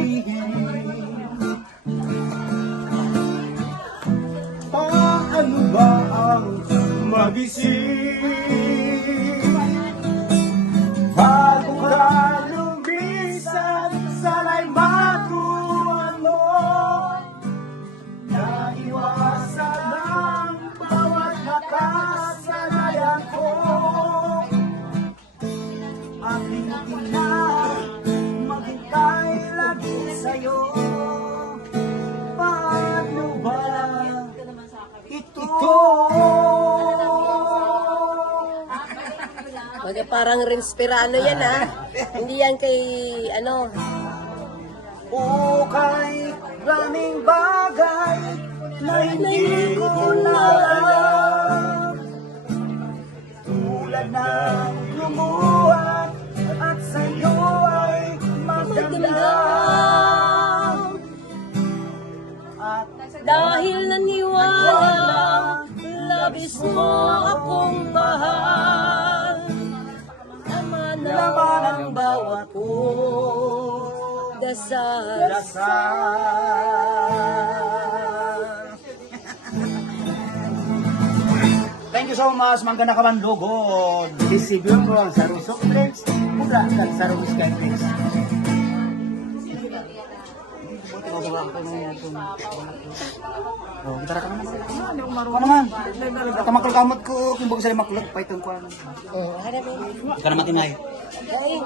sabihin. Paano ba ang mag-isip bago ka lumisan? Sana'y maturuan mo na iwasan ang bawat nakasanayan ko. Aking ina, maghintay lagi sa'yo. Paano ba ito? Mga parang Rinspirano yan ha. Hindi yan kay ano. Ukay raming bagay na hindi ko na alam. Tulad ng lumuhat at sa'yo ay magdamdam. At Dahil naniwala, labis mo akong mahal. Naman laman ang bawat dasal. Thank you so much, Mangga na Kamandugod. Disibyon ko ang sarong soft drinks, mula kang sarong sky drinks. Oh, tara ka naman. Ano naman? Kamakulkamot ko, kung bago sila makulot, pa itong kuwan. Oh, harapin. Ika naman tinay. Ay,